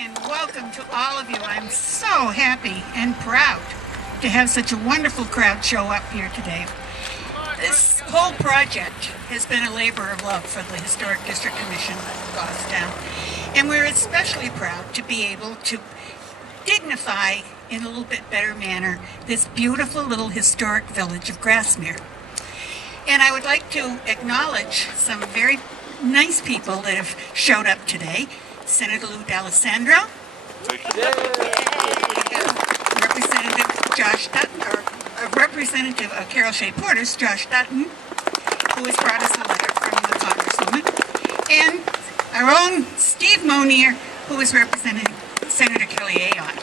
And welcome to all of you. I'm so happy and proud to have such a wonderful crowd show up here today. This whole project has been a labor of love for the Historic District Commission of Goffstown, and we're especially proud to be able to dignify in a little bit better manner this beautiful little historic village of Grasmere. And I would like to acknowledge some very nice people that have showed up today. Senator Lou D'Alessandro, Representative Josh Dutton, or Representative of Carroll Shea Porter's Josh Dutton, who has brought us a letter from the Congresswoman, and our own Steve Monier, who is representing Senator Kelly Ayotte.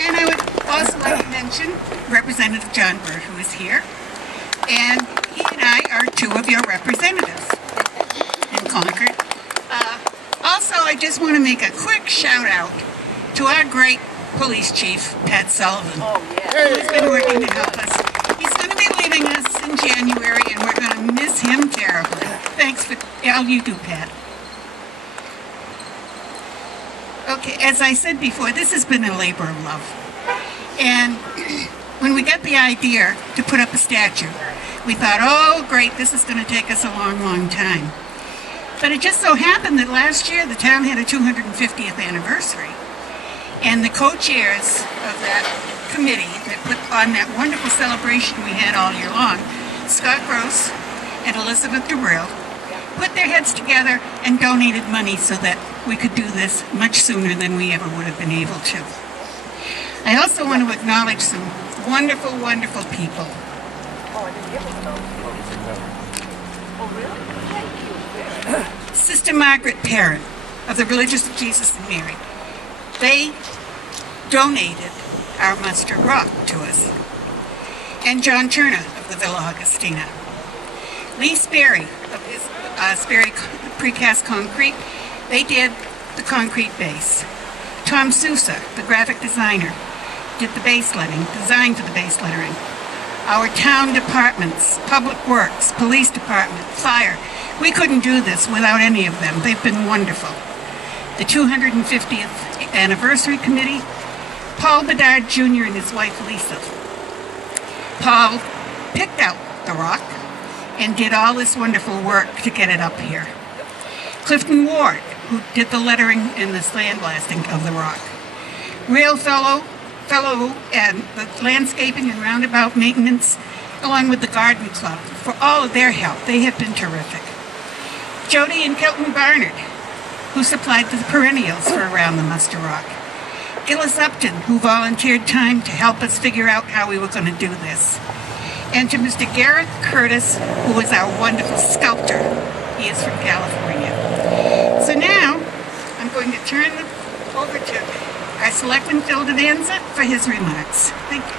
And I would also like to mention Representative John Bird, who is here, and he and I are two of your representatives in Concord. Also, I just want to make a quick shout out to our great police chief, Pat Sullivan, who has been working to help us. He's going to be leaving us in January, and we're going to miss him terribly. Thanks for all you do, Pat. Okay, as I said before, this has been a labor of love. And when we got the idea to put up a statue, we thought, oh great, this is going to take us a long, long time. But it just so happened that last year the town had a 250th anniversary. And the co-chairs of that committee that put on that wonderful celebration we had all year long, Scott Gross and Elizabeth DeBrill, put their heads together and donated money so that we could do this much sooner than we ever would have been able to. I also want to acknowledge some wonderful, wonderful people. Sister Margaret Parent of the Religious of Jesus and Mary. They donated our muster rock to us. And John Turner of the Villa Augustina. Lee Sperry of his Sperry Precast Concrete. They did the concrete base. Tom Sousa, the graphic designer, did the base lettering, designed for the base lettering. Our town departments, Public Works, Police Department, Fire, we couldn't do this without any of them. They've been wonderful. The 250th Anniversary Committee, Paul Bedard Jr. and his wife Lisa. Paul picked out the rock and did all this wonderful work to get it up here. Clifton Ward, who did the lettering and the sandblasting of the rock. Rail Fellow and the landscaping and roundabout maintenance, along with the Garden Club, for all of their help. They have been terrific. Jody and Kelton Barnard, who supplied the perennials for around the muster rock. Gillis Upton, who volunteered time to help us figure out how we were going to do this. And to Mr. Gareth Curtis, who is our wonderful sculptor. He is from California. So now, I'm going to turn it over to our Selectman Phil Devanza for his remarks. Thank you.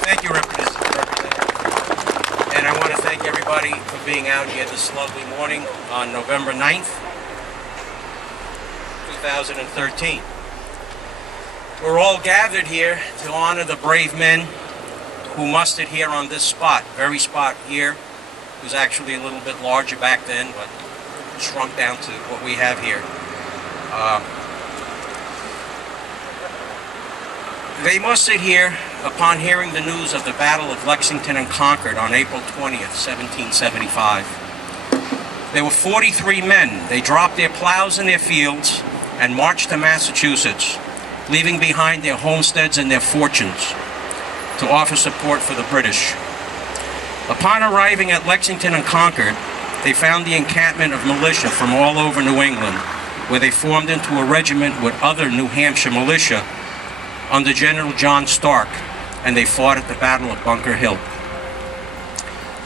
Thank you, Representative. And I want to thank everybody for being out here this lovely morning on November 9th, 2013. We're all gathered here to honor the brave men who mustered here on this spot, very spot here. It was actually a little bit larger back then, but shrunk down to what we have here. They mustered here upon hearing the news of the Battle of Lexington and Concord on April 20th, 1775. There were 43 men. They dropped their plows in their fields and marched to Massachusetts, leaving behind their homesteads and their fortunes to offer support for the British. Upon arriving at Lexington and Concord, they found the encampment of militia from all over New England, where they formed into a regiment with other New Hampshire militia under General John Stark, and they fought at the Battle of Bunker Hill.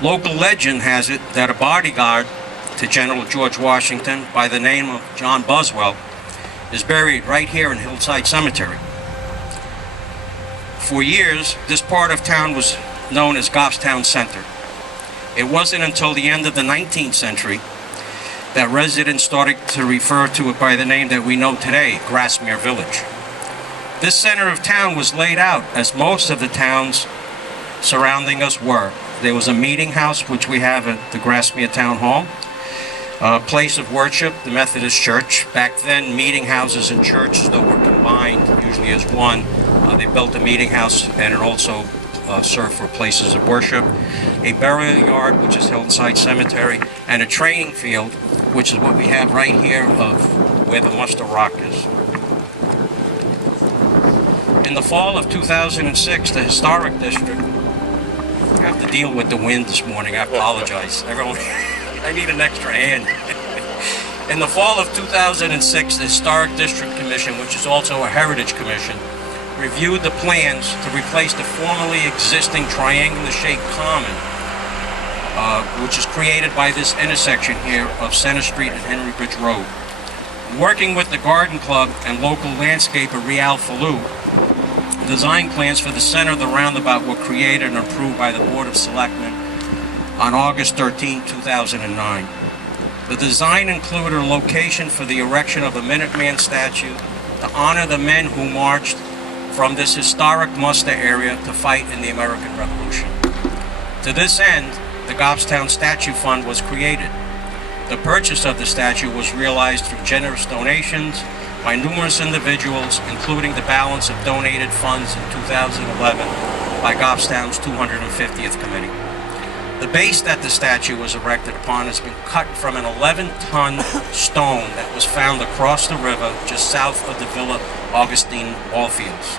Local legend has it that a bodyguard to General George Washington by the name of John Boswell is buried right here in Hillside Cemetery. For years, this part of town was known as Goffstown Center. It wasn't until the end of the 19th century that residents started to refer to it by the name that we know today, Grasmere Village. This center of town was laid out as most of the towns surrounding us were. There was a meeting house, which we have at the Grasmere Town Hall. Place of worship, the Methodist Church. Back then, meeting houses and churches, though, were combined usually as one. They built a meeting house, and it also served for places of worship. A burial yard, which is Hillside Cemetery, and a training field, which is what we have right here of where the Muster Rock is. In the fall of 2006, the Historic District, I have to deal with the wind this morning, I apologize. Everyone, I need an extra hand. In the fall of 2006, the Historic District Commission, which is also a Heritage Commission, reviewed the plans to replace the formerly existing triangular-shaped common, which is created by this intersection here of Center Street and Henry Bridge Road. Working with the Garden Club and local landscaper Rial Falou, design plans for the center of the roundabout were created and approved by the Board of Selectmen on August 13, 2009. The design included a location for the erection of a Minuteman statue to honor the men who marched from this historic muster area to fight in the American Revolution. To this end, the Goffstown Statue Fund was created. The purchase of the statue was realized through generous donations by numerous individuals, including the balance of donated funds in 2011 by Goffstown's 250th Committee. The base that the statue was erected upon has been cut from an 11-ton stone that was found across the river just south of the Villa Augustine ball fields.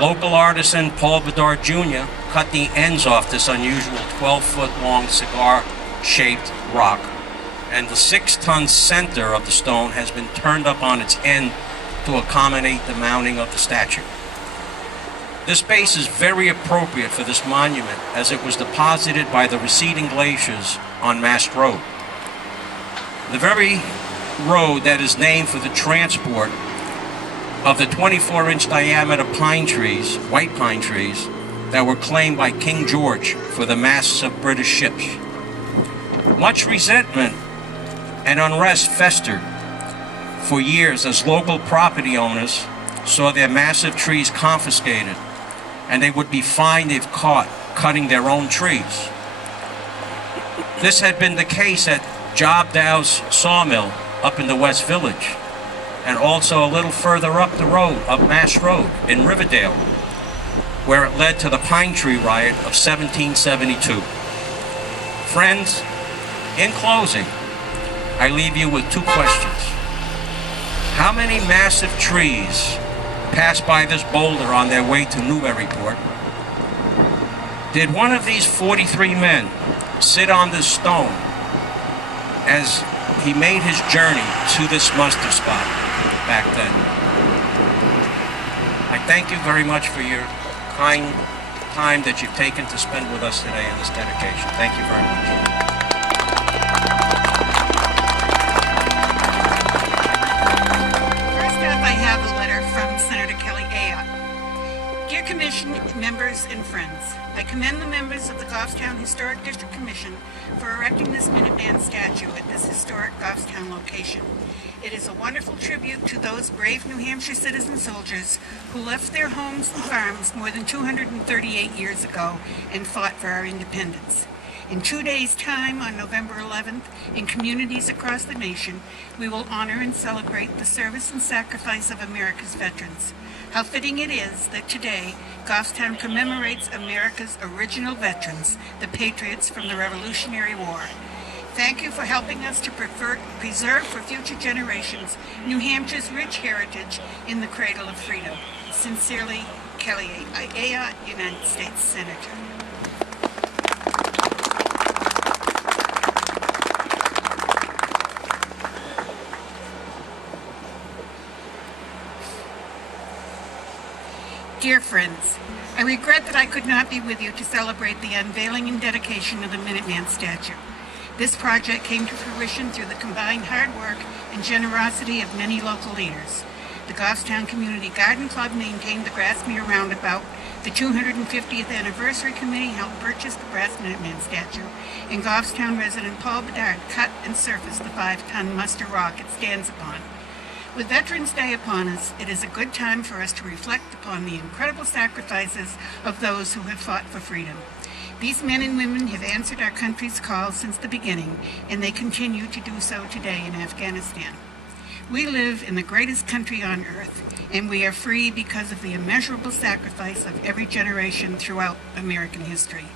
Local artisan Paul Bedard Jr. cut the ends off this unusual 12-foot-long cigar-shaped rock, and the 6-ton center of the stone has been turned up on its end to accommodate the mounting of the statue. This base is very appropriate for this monument as it was deposited by the receding glaciers on Mast Road. The very road that is named for the transport of the 24-inch diameter pine trees, white pine trees, that were claimed by King George for the masts of British ships. Much resentment and unrest festered for years as local property owners saw their massive trees confiscated, and they would be fined if caught cutting their own trees. This had been the case at Job Dow's sawmill up in the West Village, and also a little further up the road, up Mass Road in Riverdale, where it led to the Pine Tree Riot of 1772. Friends, in closing, I leave you with two questions. How many massive trees passed by this boulder on their way to Newburyport? Did one of these 43 men sit on this stone as he made his journey to this muster spot back then? I thank you very much for your kind time that you've taken to spend with us today in this dedication. Thank you very much. Commission members and friends, I commend the members of the Goffstown Historic District Commission for erecting this Minuteman statue at this historic Goffstown location. It is a wonderful tribute to those brave New Hampshire citizen soldiers who left their homes and farms more than 238 years ago and fought for our independence. In 2 days' time, on November 11th, in communities across the nation, we will honor and celebrate the service and sacrifice of America's veterans. How fitting it is that today, Goffstown commemorates America's original veterans, the patriots from the Revolutionary War. Thank you for helping us to preserve for future generations New Hampshire's rich heritage in the cradle of freedom. Sincerely, Kelly Ayotte, United States Senator. Dear friends, I regret that I could not be with you to celebrate the unveiling and dedication of the Minuteman statue. This project came to fruition through the combined hard work and generosity of many local leaders. The Goffstown Community Garden Club maintained the Grasmere roundabout, the 250th Anniversary Committee helped purchase the brass Minuteman statue, and Goffstown resident Paul Bedard cut and surfaced the 5-ton muster rock it stands upon. With Veterans Day upon us, it is a good time for us to reflect upon the incredible sacrifices of those who have fought for freedom. These men and women have answered our country's call since the beginning, and they continue to do so today in Afghanistan. We live in the greatest country on earth, and we are free because of the immeasurable sacrifice of every generation throughout American history.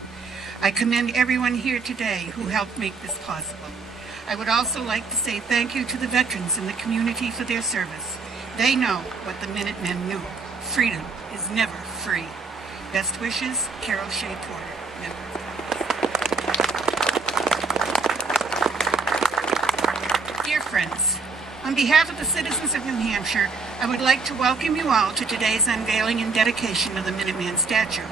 I commend everyone here today who helped make this possible. I would also like to say thank you to the veterans in the community for their service. They know what the Minutemen knew. Freedom is never free. Best wishes, Carol Shea Porter, member of Congress. Dear friends, on behalf of the citizens of New Hampshire, I would like to welcome you all to today's unveiling and dedication of the Minuteman statue.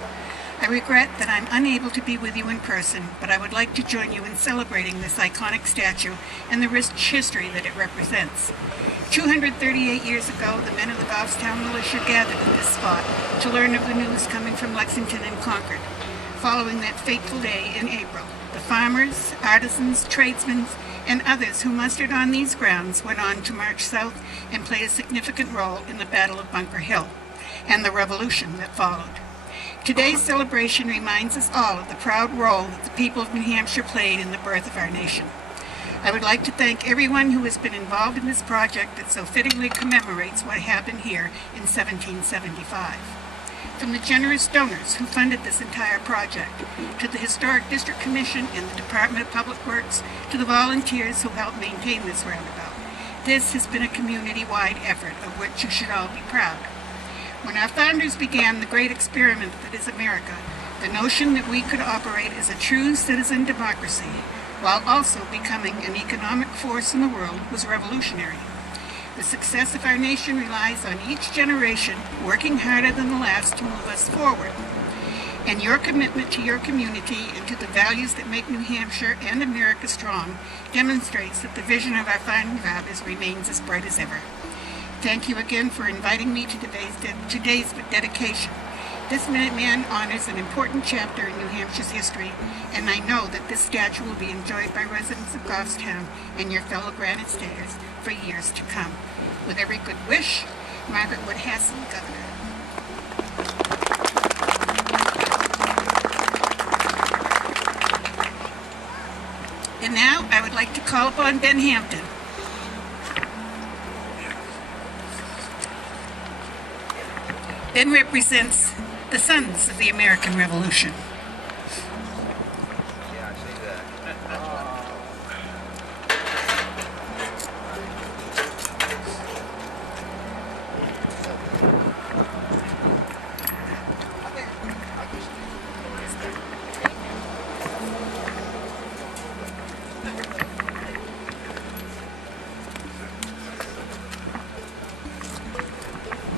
I regret that I'm unable to be with you in person, but I would like to join you in celebrating this iconic statue and the rich history that it represents. 238 years ago, the men of the Goffstown militia gathered in this spot to learn of the news coming from Lexington and Concord. Following that fateful day in April, the farmers, artisans, tradesmen, and others who mustered on these grounds went on to march south and play a significant role in the Battle of Bunker Hill and the revolution that followed. Today's celebration reminds us all of the proud role that the people of New Hampshire played in the birth of our nation. I would like to thank everyone who has been involved in this project that so fittingly commemorates what happened here in 1775. From the generous donors who funded this entire project, to the Historic District Commission and the Department of Public Works, to the volunteers who helped maintain this roundabout. This has been a community-wide effort of which you should all be proud. When our founders began the great experiment that is America, the notion that we could operate as a true citizen democracy while also becoming an economic force in the world was revolutionary. The success of our nation relies on each generation working harder than the last to move us forward. And your commitment to your community and to the values that make New Hampshire and America strong demonstrates that the vision of our founding fathers remains as bright as ever. Thank you again for inviting me to today's dedication. This Minuteman honors an important chapter in New Hampshire's history, and I know that this statue will be enjoyed by residents of Goffstown and your fellow Granite Staters for years to come. With every good wish, Margaret Wood Hassan, Governor. And now I would like to call upon Ben Hampton. Ben represents the sons of the American Revolution. Yeah, I see that.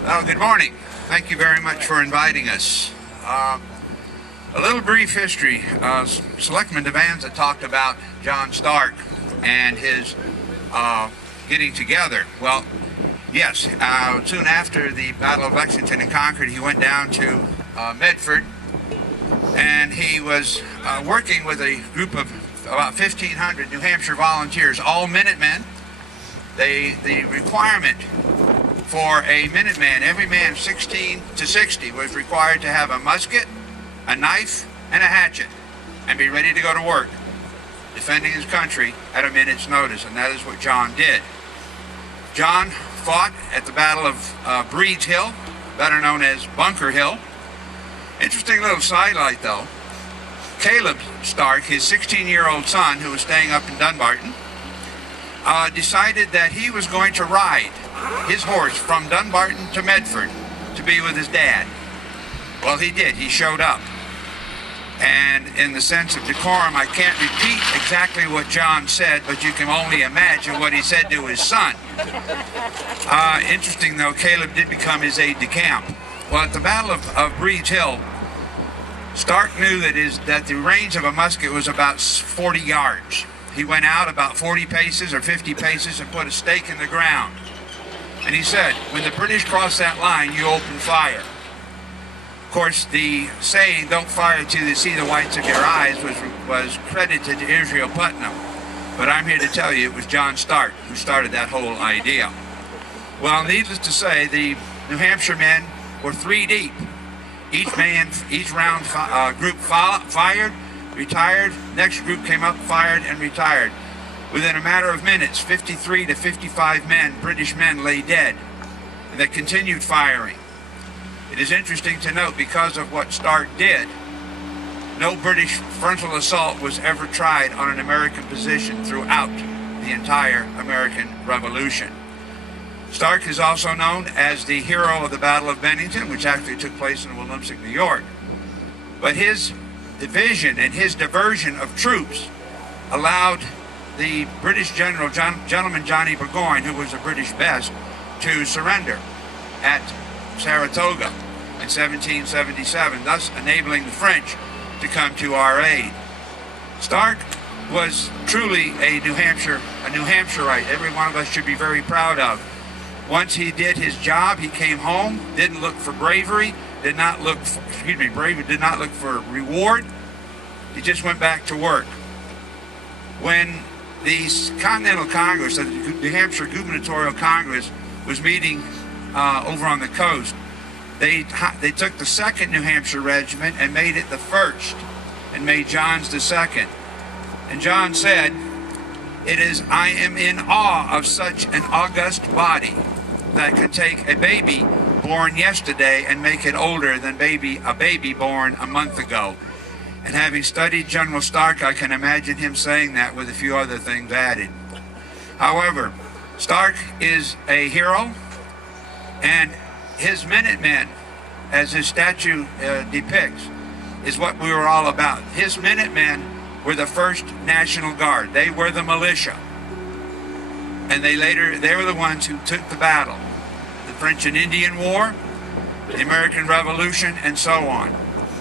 Well, good morning. Thank you very much for inviting us. A little brief history. Selectman Devanza talked about John Stark and his getting together. Well, yes, soon after the Battle of Lexington and Concord, he went down to Medford, and he was working with a group of about 1,500 New Hampshire volunteers, all Minutemen. The requirement for a Minuteman, every man 16 to 60 was required to have a musket, a knife, and a hatchet, and be ready to go to work, defending his country at a minute's notice, and that is what John did. John fought at the Battle of Breed's Hill, better known as Bunker Hill. Interesting little sidelight though, Caleb Stark, his 16-year-old son, who was staying up in Dunbarton, decided that he was going to ride his horse from Dunbarton to Medford to be with his dad. Well, he did. He showed up. And in the sense of decorum, I can't repeat exactly what John said, but you can only imagine what he said to his son. Interesting, though, Caleb did become his aide-de-camp. Well, at the Battle of Breed's Hill, Stark knew that the range of a musket was about 40 yards. He went out about 40 paces or 50 paces and put a stake in the ground. And he said, when the British cross that line, you open fire. Of course, the saying, don't fire till you see the whites of your eyes, was credited to Israel Putnam. But I'm here to tell you it was John Stark who started that whole idea. Well, needless to say, the New Hampshire men were 3 deep Each group fired, retired. Next group came up, fired, and retired. Within a matter of minutes, 53 to 55 men, British men, lay dead. And they continued firing. It is interesting to note, because of what Stark did, no British frontal assault was ever tried on an American position throughout the entire American Revolution. Stark is also known as the hero of the Battle of Bennington, which actually took place in Williamsburg, New York. But his division and his diversion of troops allowed the British general, Gentleman Johnny Burgoyne, who was the British best, to surrender at Saratoga in 1777, thus enabling the French to come to our aid. Stark was truly a New Hampshireite. Every one of us should be very proud of. Once he did his job, he came home, didn't look for bravery, did not look for reward. He just went back to work. When the Continental Congress, the New Hampshire Gubernatorial Congress, was meeting over on the coast, they took the 2nd New Hampshire Regiment and made it the 1st, and made John's the 2nd. And John said, I am in awe of such an august body that could take a baby born yesterday and make it older than a baby born a month ago. And having studied General Stark, I can imagine him saying that with a few other things added. However, Stark is a hero, and his Minutemen, as his statue depicts, is what we were all about. His Minutemen were the 1st National Guard. They were the militia. And they were the ones who took the battle. The French and Indian War, the American Revolution, and so on.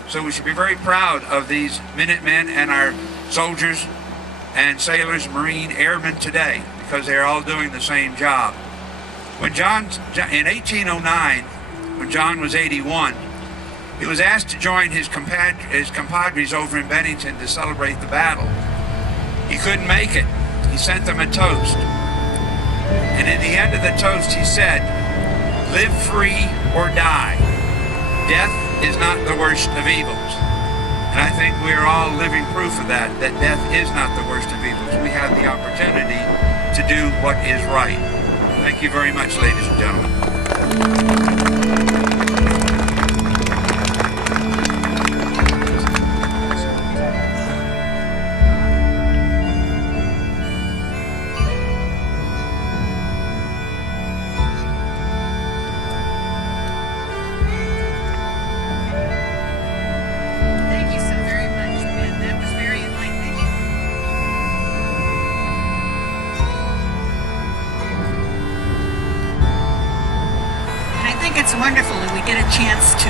So we should be very proud of these Minutemen and our soldiers and sailors, Marine, airmen today, because they're all doing the same job. In 1809, when John was 81, he was asked to join his compadres over in Bennington to celebrate the battle. He couldn't make it. He sent them a toast. And at the end of the toast, he said, "Live free or die. Death is not the worst of evils." And I think we are all living proof of that death is not the worst of evils. We have the opportunity to do what is right. Thank you very much, ladies and gentlemen. It's wonderful that we get a chance to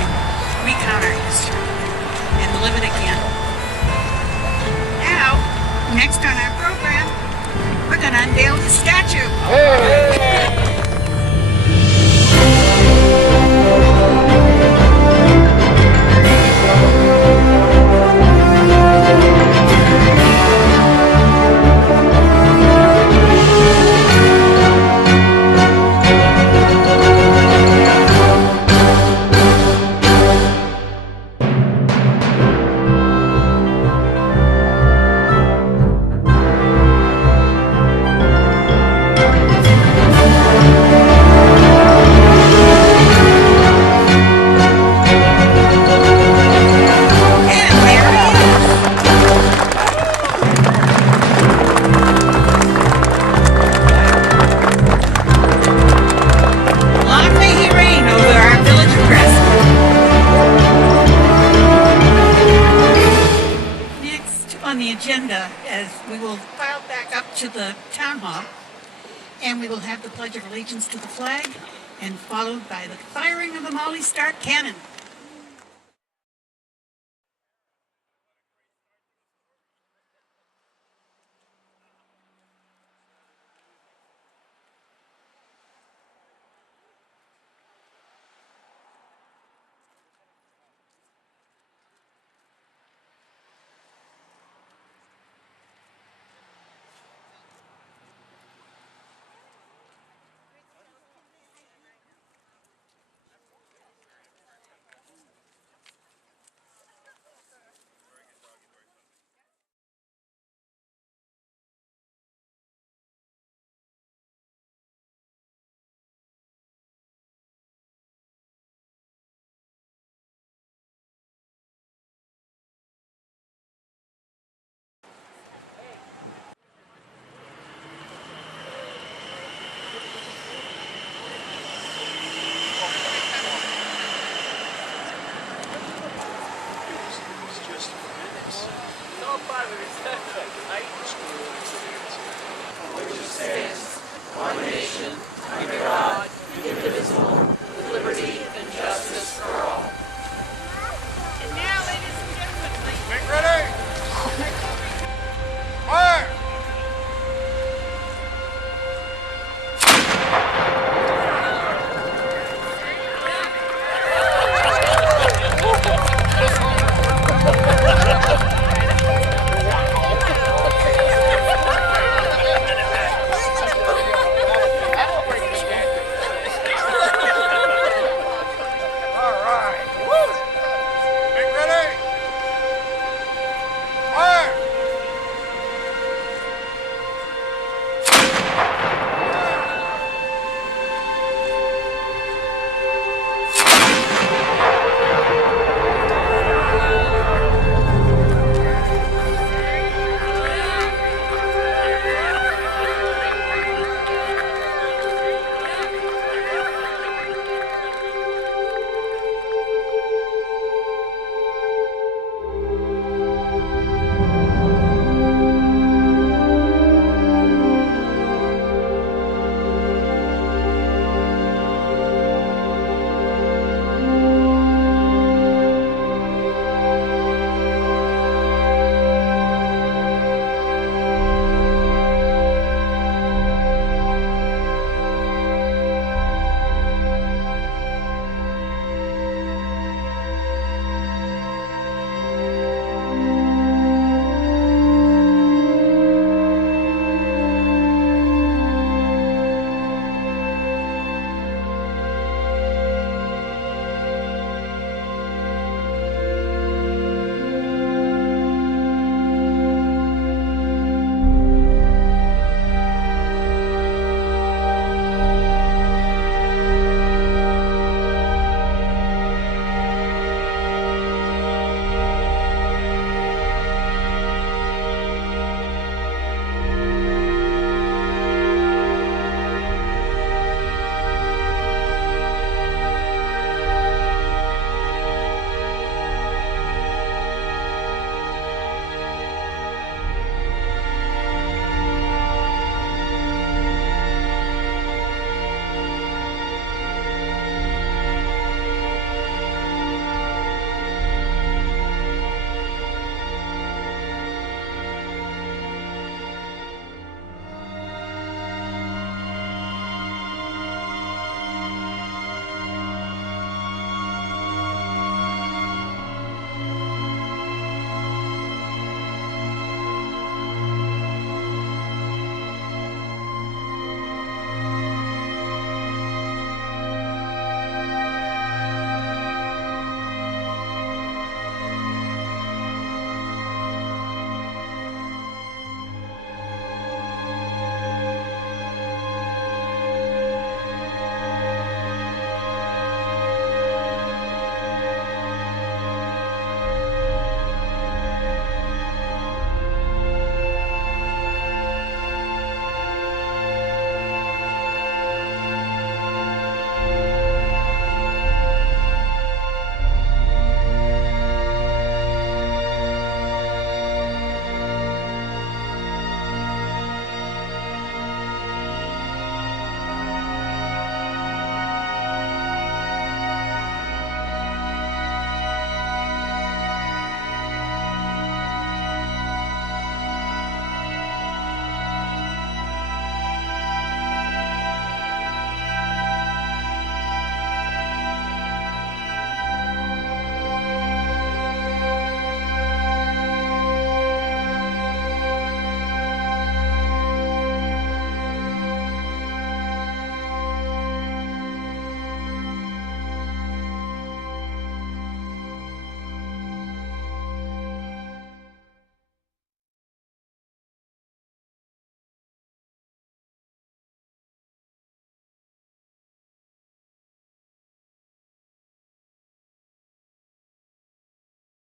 recount our history and live it again. Now, next on our program, we're going to unveil the statue. As we will file back up to the town hall, and we will have the Pledge of Allegiance to the flag, and followed by the firing of the Molly Stark cannon. one nation,